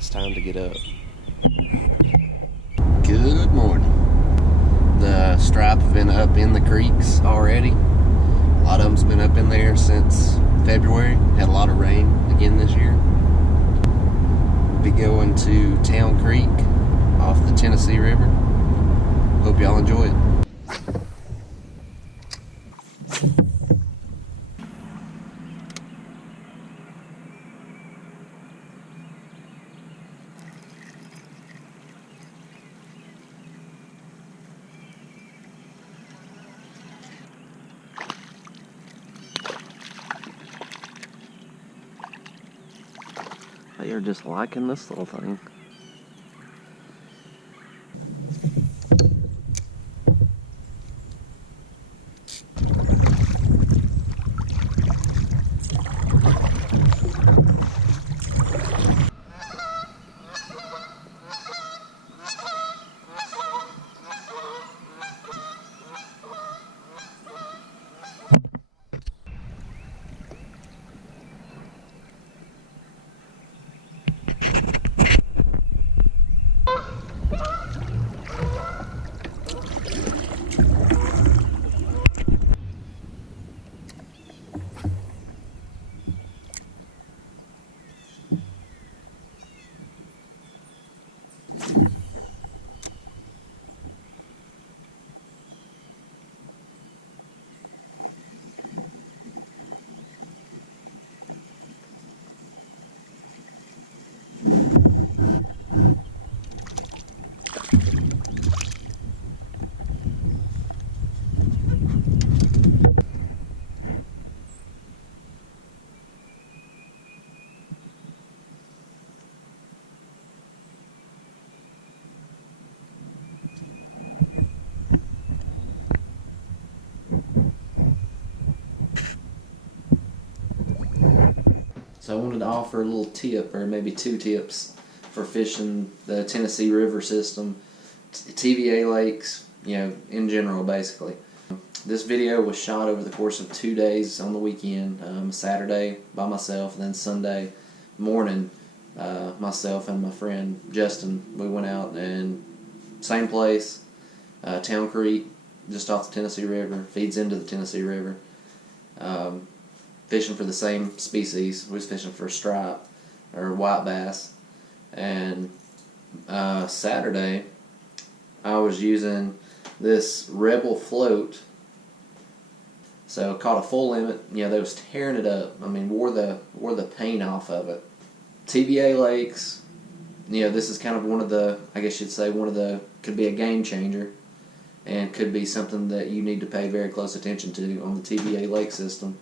It's time to get up. Good morning. The stripe have been up in the creeks already. A lot of them's been up in there since February. Had a lot of rain again this year. Be going to Town Creek off the Tennessee River. Hope y'all enjoy it. They are just liking this little thing. So I wanted to offer a little tip, or maybe two tips, for fishing the Tennessee River system, TVA lakes, in general, basically. This video was shot over the course of 2 days on the weekend, Saturday by myself, and then Sunday morning, myself and my friend Justin, we went out and same place, Town Creek, just off the Tennessee River, feeds into the Tennessee River. Fishing for the same species. We was fishing for stripe or white bass, and Saturday I was using this Rebel float. So caught a full limit. They was tearing it up. I mean, wore the paint off of it. TVA lakes. This is kind of one of the, I guess you'd say, could be a game changer, and could be something that you need to pay very close attention to on the TVA lake system.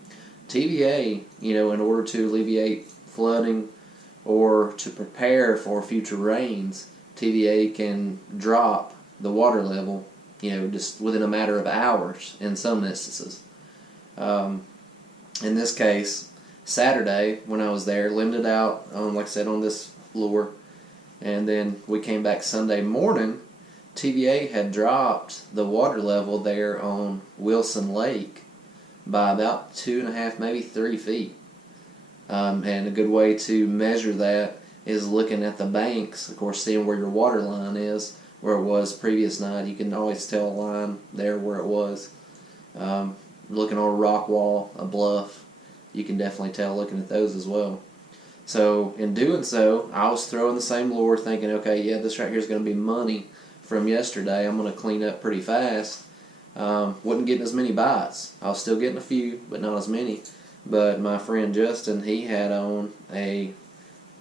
TVA, in order to alleviate flooding or to prepare for future rains, TVA can drop the water level, just within a matter of hours in some instances. In this case, Saturday, when I was there, limited out, like I said, on this lure, and then we came back Sunday morning, TVA had dropped the water level there on Wilson Lake by about 2.5, maybe 3 feet. And a good way to measure that is looking at the banks, of course, seeing where your water line is, where it was previous night. You can always tell a line there where it was. Looking on a rock wall, a bluff, you can definitely tell looking at those as well. So in doing so, I was throwing the same lure thinking, okay, yeah, this right here is going to be money from yesterday. I'm going to clean up pretty fast. Wasn't getting as many bites. I was still getting a few, but not as many. But my friend Justin, he had on a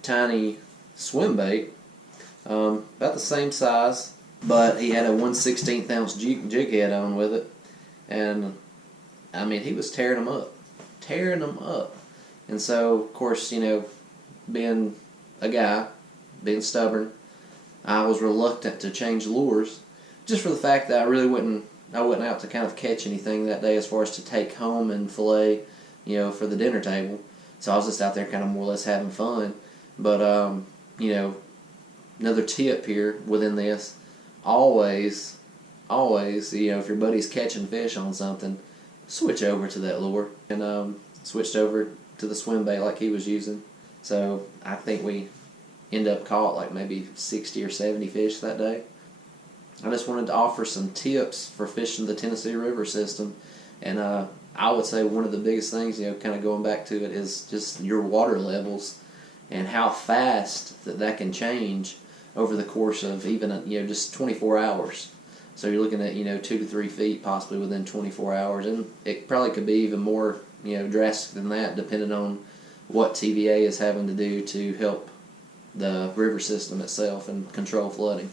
tiny swim bait, about the same size, but he had a 1/16 ounce jig head on with it, and I mean, he was tearing them up. And so, of course, being a guy, being stubborn, I was reluctant to change lures, just for the fact that I wasn't out to kind of catch anything that day as far as to take home and fillet, for the dinner table. So I was just out there kind of more or less having fun. But, another tip here within this, always, if your buddy's catching fish on something, switch over to that lure. And switched over to the swim bait like he was using. So I think we end up caught like maybe 60 or 70 fish that day. I just wanted to offer some tips for fishing the Tennessee River system, and I would say one of the biggest things, kind of going back to it, is just your water levels and how fast that can change over the course of even just 24 hours. So you're looking at 2 to 3 feet possibly within 24 hours, and it probably could be even more drastic than that, depending on what TVA is having to do to help the river system itself and control flooding.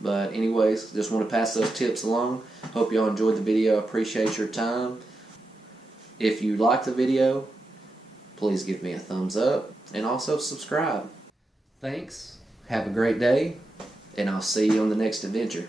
But anyways, just want to pass those tips along. Hope y'all enjoyed the video. Appreciate your time. If you like the video, please give me a thumbs up and also subscribe. Thanks. Have a great day, and I'll see you on the next adventure.